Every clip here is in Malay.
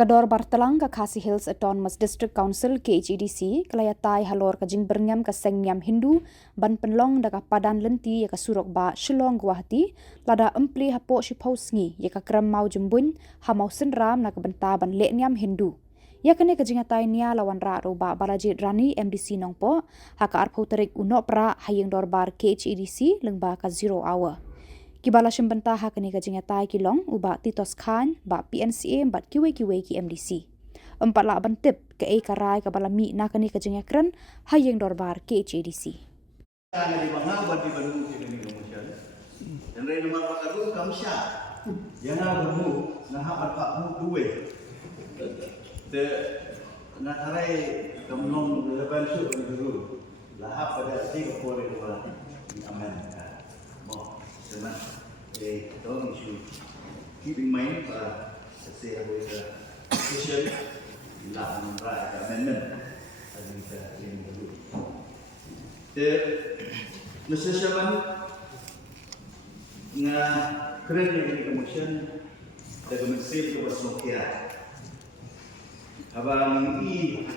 Kador Bartalang ka Khasi Hills Autonomous District Council KHDC kelayatai halor ka jing berngam ka sengyam Hindu ban penlong da ka padan lenti ya ka surok ba Shillong Guwahati lada empli hapo shipausngi ya ka kram mau jembun ha mau senram na ka benta ban leknyam Hindu. Ya kene ka jingatai nia lawan ra ro ba Balaji Rani MDC nongpo ha ka arpau tarik unok pra hayeng dorbar KHDC lengba ka 0 hour. Kibala Shimbanta hakani ka jingatai kilong uba Titos Khan ba PNCA bat kiwe ki MDC. Empat la bantip ke karai ka bala mi nakani ka jingakran hayeng dorbar KHDC. Ana di mga bati baru sini kemudian. Dan dari nomor baru kamsya. Yang baru nah apa mu duwe. De na tarai kamlong leban su dulu. Lahap pada tiga pore dua. Amen. Senang, don't you keep in mind say with the decision lahan right amendment as kita ini dulu. Nasihaman na keren ini kemudian dari mesin ke bersokia. Abang ini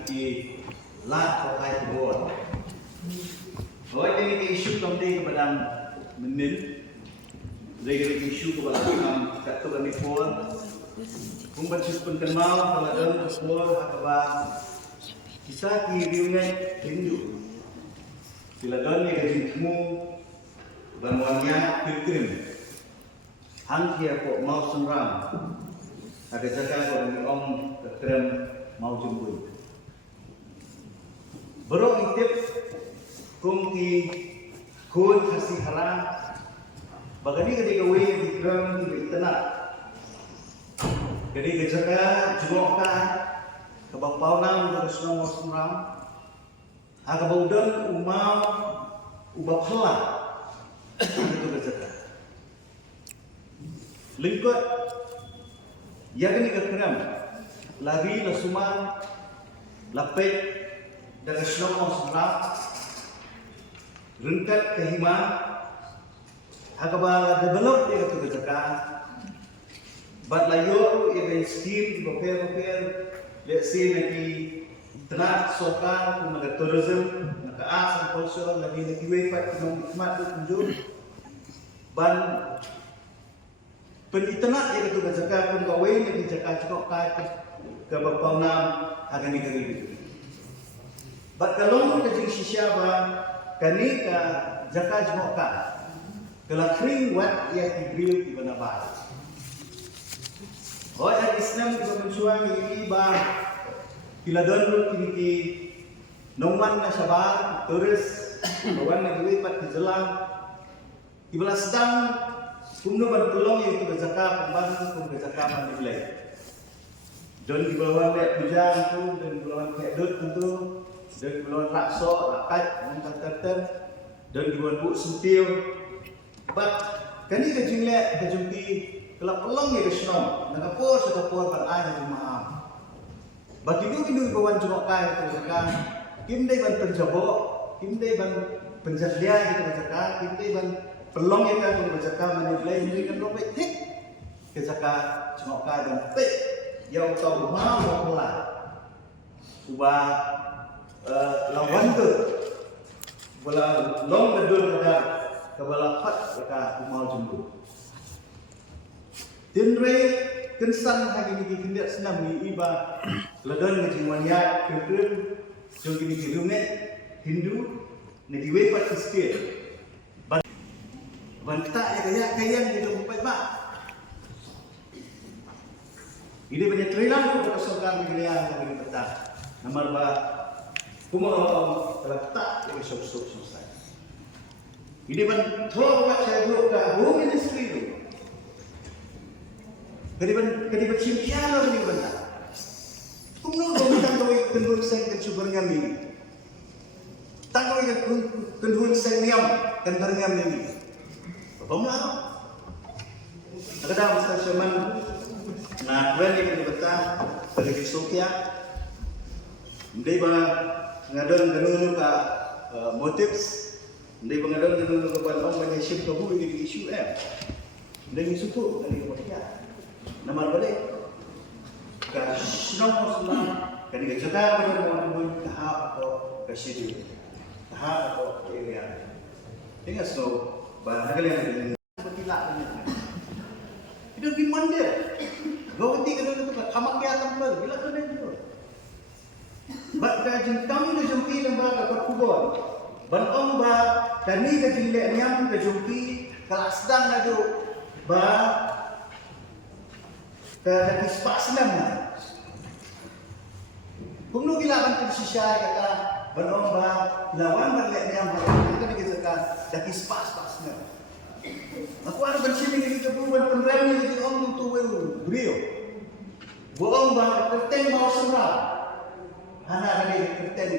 lah pakai kebon. Oh ini isu penting kepada menin. Lagi isu kepada kata kami pun, kumpulan sistem kenal kalau dalam sekolah apa kisah kiriunya Hindu. Bila dalam ni kaji temu bangunnya pilgrim, hang kia kok mau senram, ada jaga kok om keteram mau jemput. Berok itip kumki kun kasih haram. Bagani ketika we digram di tanah, jadi kejaga juga kebang paunang dari semua semram, agak baudan umam ubah pelah itu kejaga. Lingkut, ya kini kekeram, lari lasuman, lapet dari semua semram, rentet kehiman. Agak develop dia kata kejagaan, but layu ia scheme bopel, let's say nanti tenak sokan kumaga tourism, naga art and culture, lagi nanti wayfat kumang ikmat tu tunjuk, ban penitenak ia kata kejagaan pun kawai nanti jaga cukup kai ke berpaunam akan negeri. But kalau kita sisya ban kani ka jaga cukup kai. Kalau kering wat ia digril di mana bah. Orang Islam juga mencuang ini bah. Bila dulu kini ki noman na sabar turis, bawan na duit pat dijelang. Ibala sedang kumno bertolong itu berzakat pembantu kum berzakat mandilai. Don di bawah lek bujang tu dan di bawah lek dut tentu dan di bawah rakso rakat mantatan dan di bawah buk sentil. But kani ka jingle ka jumpi kala pelong ya kesnom nakapor sa kapor par ay di maam. Bagi du bawan jumok kay to ka kimday ban penjabo kimday ban penjadlia gitu ka kimday ban pelong ya ka to ka maniblay ni kan robek tik ke ka jumok kay dan tik yaw to mau pula uba lawan tu bola long bedur kada kabala fat ka mau jemput. Tinre kensan hagi ni kendak senam ni iba ladan ni jingwanya kekir jong kini kirune Hindu ni diwe pat sikit. Banta ya kaya ni dong pai ba. Ini banyak trilang ko sa kami gaya ng peta. Namar ba kumo letak sok susah. Ini ban thor wat saya dulu ka home ministry tu. Kadi ban simpialo ni ban. Kumno do mitang do kendun sang ke subar ngami. Tangoy ka kendun sang niam kan barngam ni. Pamla. Ada masa zaman na brand ni beta bagi Sokia. Ndai ba ngadon ganun ka motives. Dari pengadaan dengan kepada orang banyak shift kabur ini isu dari suku dari Malaysia. Nama balik Kashnong sila, kani ka jaga ba na mo kahap ako kasidu. Kahap ako area. Tingnan so, ba nagaling batila niya. Ito gimandir. Gawti ka na ito, kamakyatan pa, bila ka na ito. Ba't kajing kami na jumpi ng baga pagkubon? Banong ba, kani ka jing leanyam ka jumpi, kalasdang na do, ba, kakispas lang na. Kung nung gilakan ko siya, kata, banong ba, lawan ba leanyam, kani ka nagisa ka, kakispas na. Aku ada bersini di kebubuhan penremi di orang tuwe brio. Boong ba kerten mau semra. Hana kali kerten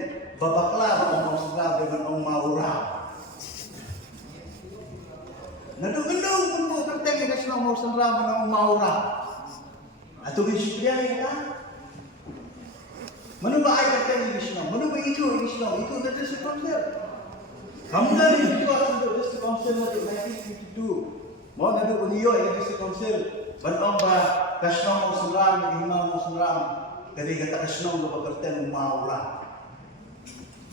babakla mau semra dengan orang maura. Nadu-gendung pun kerten yang kasih mau semra dengan orang maura. Atau bisipnya ya. Mana ba ay kerten di sini? Mana ba itu di sini? Itu kerja sekonser. Kamu dari itu akan district council nanti 1952. Mau nado uniyo yang district council. Banong ba kasnong mo suram, hima mo suram. Dari kata kasnong do pakerten maura.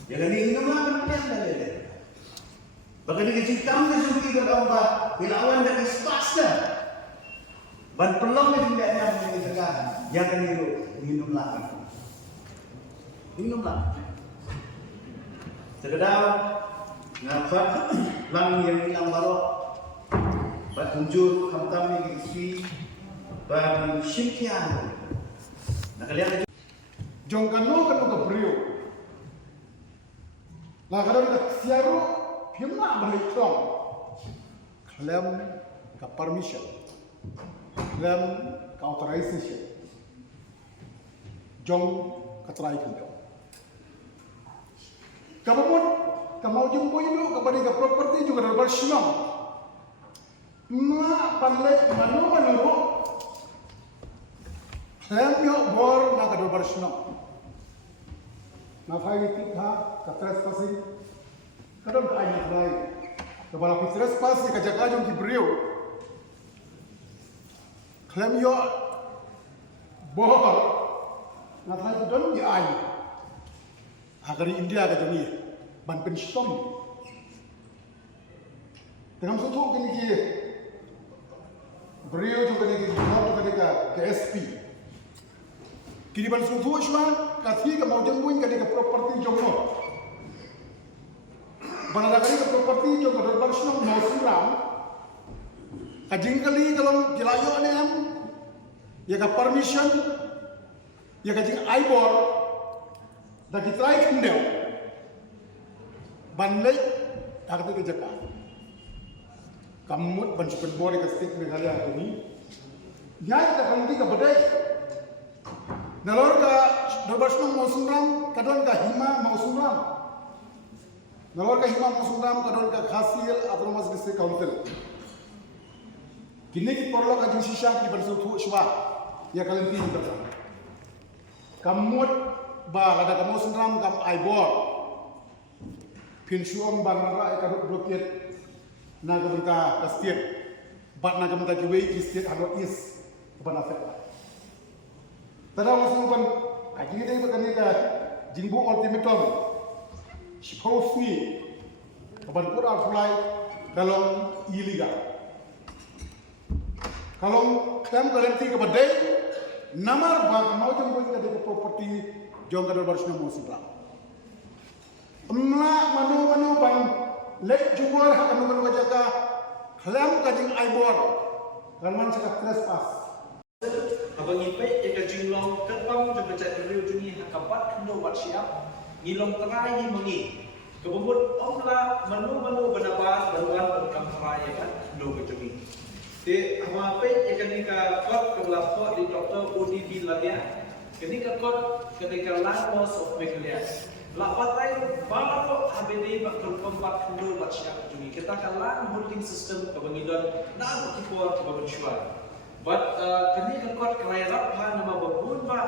Ya gani ino man yan dalile. Pagka nagcintang na sumpi ka ba bilawan na ispas na. Ban pelong na hindi niya mo nagagahan. Ya gani ro minum lang. Minum lang. Terkadang ngafat lang yang ilang barok bat unjur kamtami isi ban simkian nakalian jong kanu ke brio la kadang ka siaro pimna balik tong klaim ka permission klaim ka authorization jong ka try kendo kabut kamau jumbo itu kepada ke properti juga dapat bersenang. Ma pandai manu. Hanya bor nak dapat bersenang. Nafai kita katres pasi. Kadang banyak lagi. Kepala katres pasi kajaga jom kibrio. Klaim yo bor nafai don di ai. Agari India kajami. Ban penstom dengan suatu kini ke beliau juga kini ke SP kini ban suatu semua kasih ke mau jempuin kini ke properti jomblo ban ada kini ke properti jomblo dan ban senang mau siram kajing kali kalau kilayo ni ya ke permission ya kajing eyeball dah kita try kendel banlek agak tu kerja kamut ban super bor ke stick negara aku ni dia kita kanti ke badai nalor ka dobasno mausumram kadon ka hima mausumram nalor ka hima mausumram kadon ka khasil autonomous district council kini ki porlo ka jin shisha ki ban sutu shwa ya kalanti kita kamut ba kada ka mausumram kam aibor Pinsuam barnara ikarut blokir naga bentar kastir bat naga bentar kiwei kistir ado is kepada feta. Tada masuk kan kaji kita itu kan kita jingbu ultimatum sipausi kepada Quran fulai dalam illegal. Kalau klaim garanti kepada namar bag mau jengbo kita di properti jong kadar baru semua musibah. Manu ban lek jumur hak manu jaga klaim kajing aibor dan man cakap trespass abang ipai eka jinglong kerbang juga cak beliau juni hakabat kendo wat siap ngilong terai ni mengi kebubut omla manu benabar baruan berkam terai kan kendo kejuni de apa eka ni ka kot kebelah di doktor ODB ladia kini ka kot ketika landlords of Meghalaya lapat lain balap HBD bakal kompak kendo wat siap juni kita kalah holding system kebangidon nak kipor kebangunan but kini kekot kerajaan apa nama babun ba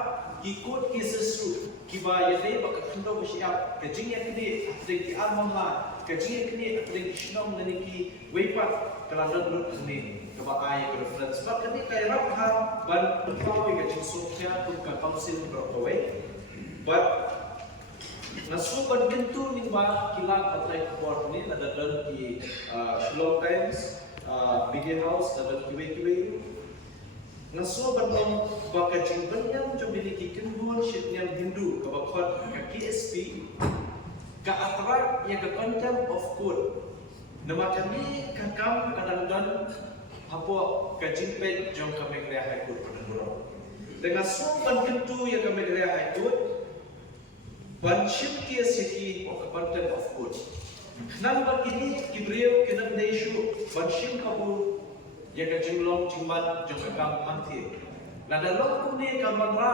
ikut cases tu kiba yade bak kendo bersiap kajing yang kini ada di armah kajing yang kini ada di senong dan ki wepat kalau dah dulu kini ai ke reference sebab kini kaya rakha ban pegawai ke jingsuknya buka council berkawai but nasu ban gentu ni ba kila patai kebor ni ada dalam di Shillong Times Media House ada kiwe nasu ban om baka jingban yang memiliki kenbuan syitnya Hindu ke bakot ke KSP ke atrak yang ke content of code nama kami kakam kadang-kadang apa kajing pet jom kami kaya high court pada burung dengan supan kentu yang kami kaya high court ban shifti city of content of code kenapa kini kibriyo kena desu ban shim kabu yang kajing long jingman jom kakam manti nah dalam kuni kamera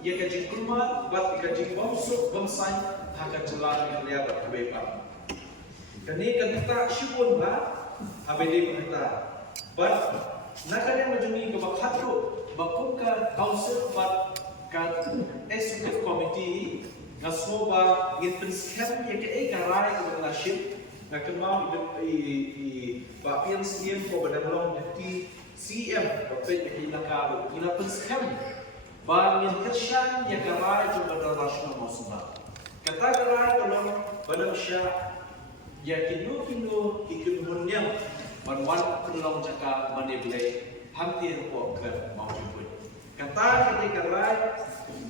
yang kajing kurma bat kajing bamsuk bamsai haka celah yang lihat kebebasan kini kita syukur habis kita but nakanya majuni ke bakhatu bakuka council but ka executive committee ngasmo ba ngin scam ya ke garai ke leadership na kemau i ba pian CM ko badalong di CM bape ke ilaka ila scam ba ngin kershan ya garai ke badal nasional mausuma kata garai tolong badal sya ya kinu ikut munyam manwan penolong jaka manibelai hampir po ke mau jemput kata ketika rai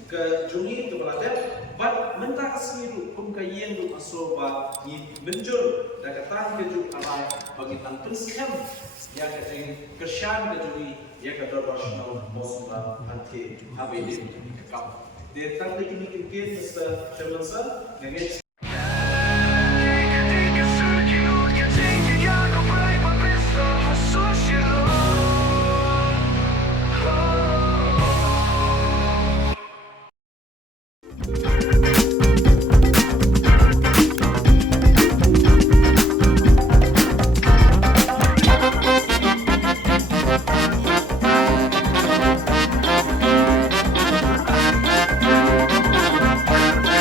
ke jungi tu belada bat mentah asmiru kum kayeng du asoba ni menjur da kata ke ju rai bagi tang terskam ya ke keshan ke jungi ya ke nasional mosba anti habedin ke kam de tang de kini Mr. Chairman sir